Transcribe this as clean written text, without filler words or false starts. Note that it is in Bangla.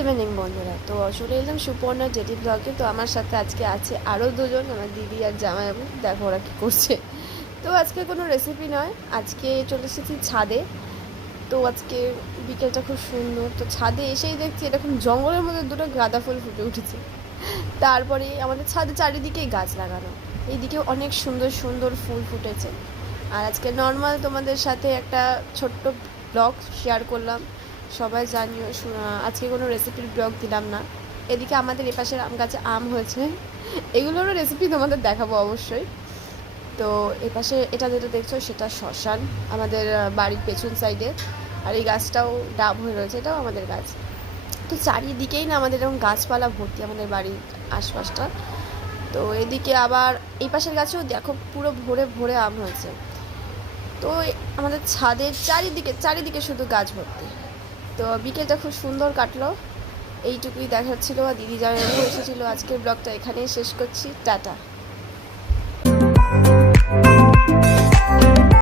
ইভিনিং বন্ধুরা, তো চলে এলাম সুপর্ণা জেটি ব্লগে। তো আমার সাথে আজকে আছে আরও দুজন, আমার দিদি আর জামাইবাবু। দেখো ওরা কী করছে। তো আজকে কোনো রেসিপি নয়, আজকে চলে এসেছি ছাদে। তো আজকে বিকেলটা খুব সুন্দর, তো ছাদে এসেই দেখছি এরকম জঙ্গলের মধ্যে দুটো গাঁদা ফুল ফুটে উঠেছে। তারপরে আমাদের ছাদে চারিদিকেই গাছ লাগানো, এইদিকে অনেক সুন্দর সুন্দর ফুল ফুটেছে। আর আজকে নর্মাল তোমাদের সাথে একটা ছোট্ট ব্লগ শেয়ার করলাম। সবাই জানিও, আজকে কোনো রেসিপির ব্লগ দিলাম না। এদিকে আমাদের এপাশের আম গাছে আম হয়েছে, এগুলোরও রেসিপি তোমাদের দেখাবো অবশ্যই। তো এপাশে এটা যেটা দেখছো সেটা শ্মশান, আমাদের বাড়ির পেছন সাইডে। আর এই গাছটাও ডাব হয়ে রয়েছে, এটাও আমাদের গাছ। তো চারিদিকেই না আমাদের এরকম গাছপালা ভর্তি, আমাদের বাড়ির আশপাশটা। তো এদিকে আবার এই পাশের গাছেও দেখো পুরো ভরে ভরে আম হয়েছে। তো আমাদের ছাদের চারিদিকে চারিদিকে শুধু গাছ ভর্তি। তো বিকেলটা খুব সুন্দর কাটলো, এইটুকুই দেখাচ্ছিল। দিদি জামাইবাবু এসেছিলো। আজকের ব্লগটা এখানেই শেষ করছি, টাটা।